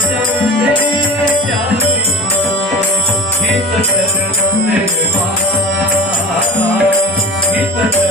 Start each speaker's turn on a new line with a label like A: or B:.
A: Thank you.